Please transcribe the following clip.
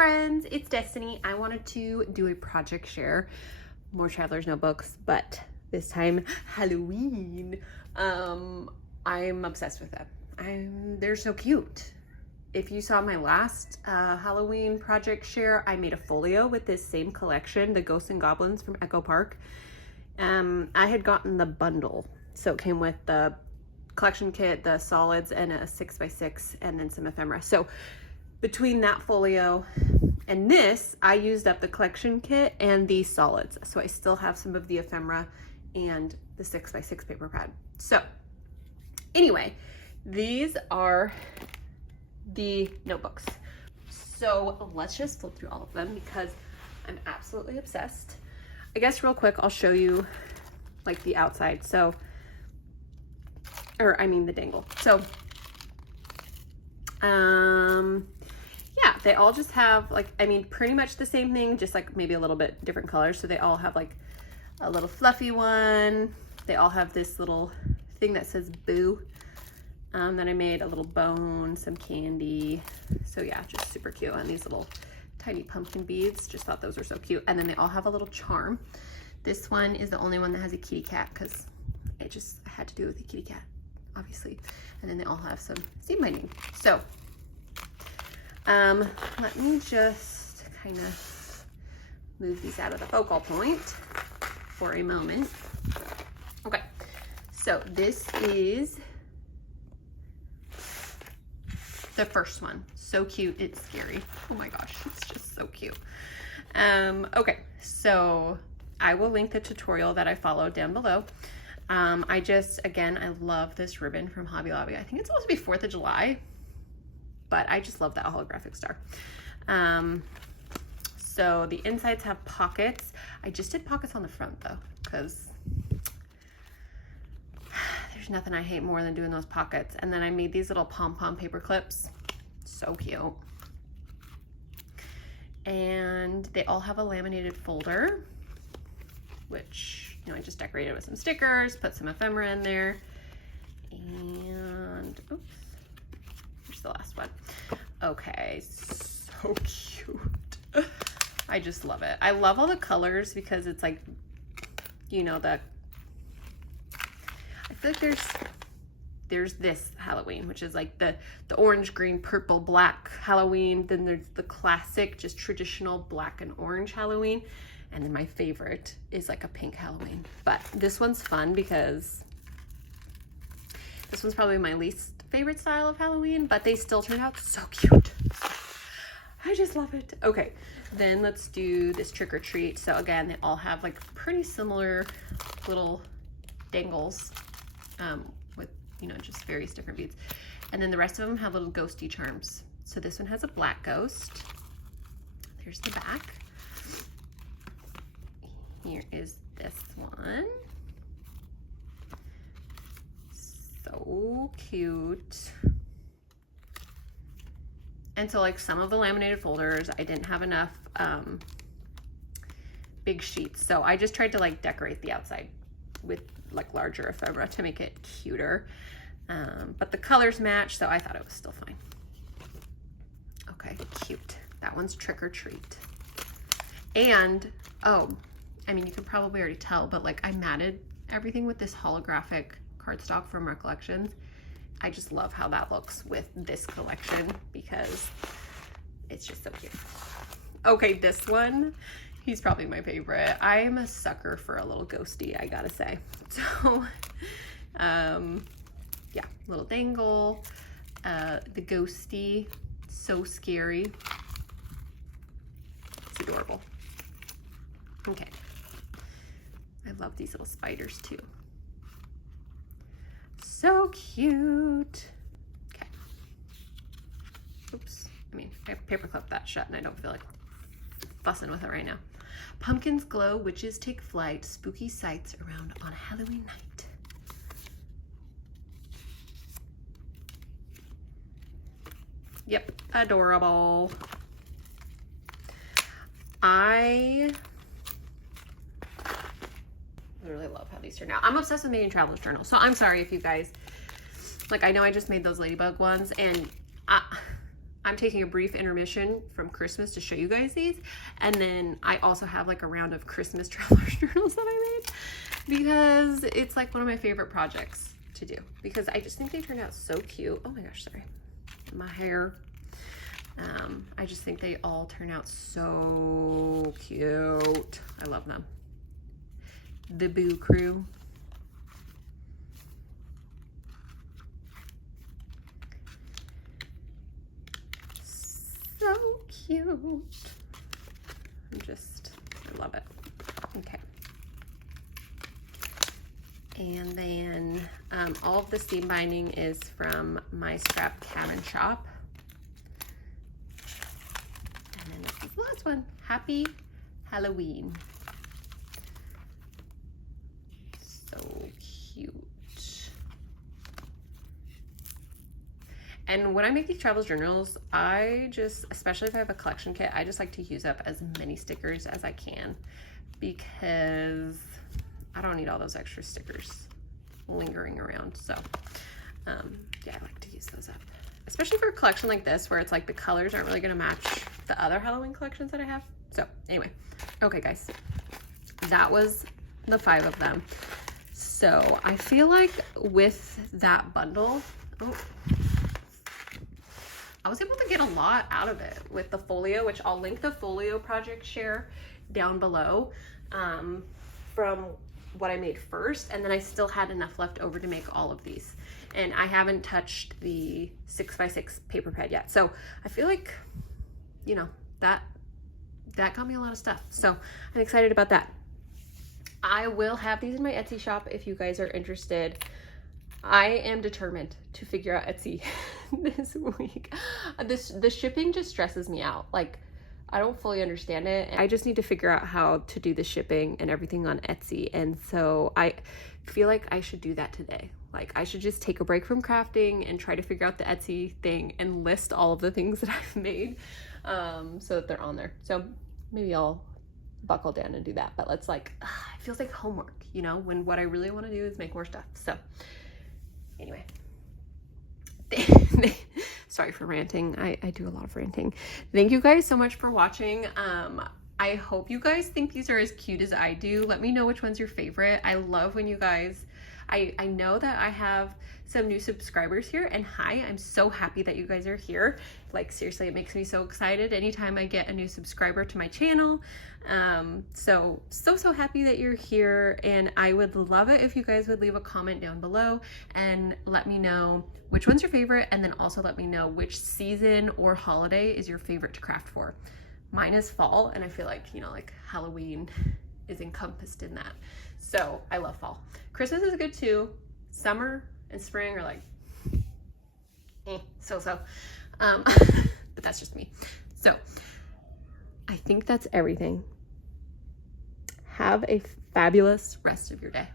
friends, it's Destiny. I wanted to do a project share, more Traveler's Notebooks, but this time Halloween. I'm obsessed with them. They're so cute. If you saw my last Halloween project share, I made a folio with this same collection, the Ghosts and Goblins from Echo Park. I had gotten the bundle, so it came with the collection kit, the solids, and a 6x6, and then some ephemera. So between that folio and this, I used up the collection kit and the solids. So I still have some of the ephemera and the 6x6 paper pad. So anyway, these are the notebooks. So let's just flip through all of them because I'm absolutely obsessed. I guess real quick, I'll show you like the outside. So, or I mean the dangle. So, yeah, they all just have like, I mean, pretty much the same thing, just like maybe a little bit different colors. So they all have like a little fluffy one. They all have this little thing that says boo. Then I made a little bone, some candy. So yeah, just super cute. And these little tiny pumpkin beads, just thought those were so cute. And then they all have a little charm. This one is the only one that has a kitty cat because it just had to do with a kitty cat, obviously. And then they all have some seam binding. So let me just kind of move these out of the focal point for a moment. Okay, so this is the first one. So cute, it's scary. Oh my gosh, it's just so cute. Okay, so I will link the tutorial that I followed down below. Again, I love this ribbon from Hobby Lobby. I think it's supposed to be 4th of July, but I just love that holographic star. So the insides have pockets. I just did pockets on the front though, because there's nothing I hate more than doing those pockets. And then I made these little pom-pom paper clips. So cute. And they all have a laminated folder, which, you know, I just decorated with some stickers, put some ephemera in there. And, oops, here's the last one. Okay, so cute. I just love it. I love all the colors because it's like, you know, I feel like there's this Halloween, which is like the orange, green, purple, black Halloween. Then there's the classic, just traditional black and orange Halloween. And then my favorite is like a pink Halloween. But this one's fun because this one's probably my least favorite style of Halloween, but they still turn out so cute. I just love it. Okay, then let's do this trick or treat. So again, they all have like pretty similar little dangles with, you know, just various different beads. And then the rest of them have little ghosty charms. So this one has a black ghost. There's the back. Here is this one. So cute. And so like some of the laminated folders, I didn't have enough big sheets. So I just tried to like decorate the outside with like larger ephemera to make it cuter. But the colors match, so I thought it was still fine. Okay, cute. That one's trick or treat. And, oh, I mean, you can probably already tell, but like I matted everything with this holographic cardstock from Recollections. I just love how that looks with this collection because it's just so cute. Okay, this one, he's probably my favorite. I am a sucker for a little ghosty, I gotta say. So, yeah, little dangle, the ghosty, so scary. It's adorable. Okay. I love these little spiders too. So cute. Okay. Oops. I mean, I paperclip that shut and I don't feel like fussing with it right now. Pumpkins glow, witches take flight, spooky sights around on Halloween night. Yep, adorable. I literally love how these turn out. I'm obsessed with making traveler's journals, so I'm sorry if you guys, like, I know I just made those ladybug ones, and I'm taking a brief intermission from Christmas to show you guys these. And then I also have like a round of Christmas traveler's journals that I made because it's like one of my favorite projects to do because I just think they turned out so cute. Oh my gosh, sorry. My hair. I just think they all turn out so cute. I love them. The Boo Crew. So cute. I love it. Okay. And then all of the seam binding is from My Scrap Cabin Shop. And then this is the last one. Happy Halloween. So cute. And when I make these travel journals, especially if I have a collection kit, I just like to use up as many stickers as I can because I don't need all those extra stickers lingering around. So yeah, I like to use those up, especially for a collection like this where it's like the colors aren't really gonna match the other Halloween collections that I have. So anyway, okay guys, that was the 5 of them. So I feel like with that bundle, I was able to get a lot out of it with the folio, which I'll link the folio project share down below from what I made first. And then I still had enough left over to make all of these. And I haven't touched the 6x6 paper pad yet. So I feel like, you know, that got me a lot of stuff. So I'm excited about that. I will have these in my Etsy shop if you guys are interested. I am determined to figure out Etsy this week. The shipping just stresses me out. Like, I don't fully understand it. I just need to figure out how to do the shipping and everything on Etsy. And so I feel like I should do that today. Like, I should just take a break from crafting and try to figure out the Etsy thing and list all of the things that I've made so that they're on there. So maybe I'll buckle down and do that. But let's it feels like homework, you know, when what I really want to do is make more stuff. So anyway, sorry for ranting. I do a lot of ranting. Thank you guys so much for watching. I hope you guys think these are as cute as I do. Let me know which one's your favorite. I love when you guys, I know that I have some new subscribers here, and hi, I'm so happy that you guys are here. Like, seriously, it makes me so excited anytime I get a new subscriber to my channel. So happy that you're here, and I would love it if you guys would leave a comment down below and let me know which one's your favorite, and then also let me know which season or holiday is your favorite to craft for. Mine is fall, and I feel like, you know, like Halloween is encompassed in that. So I love fall. Christmas is good too. Summer and spring are like so but that's just me. So I think that's everything. Have a fabulous rest of your day.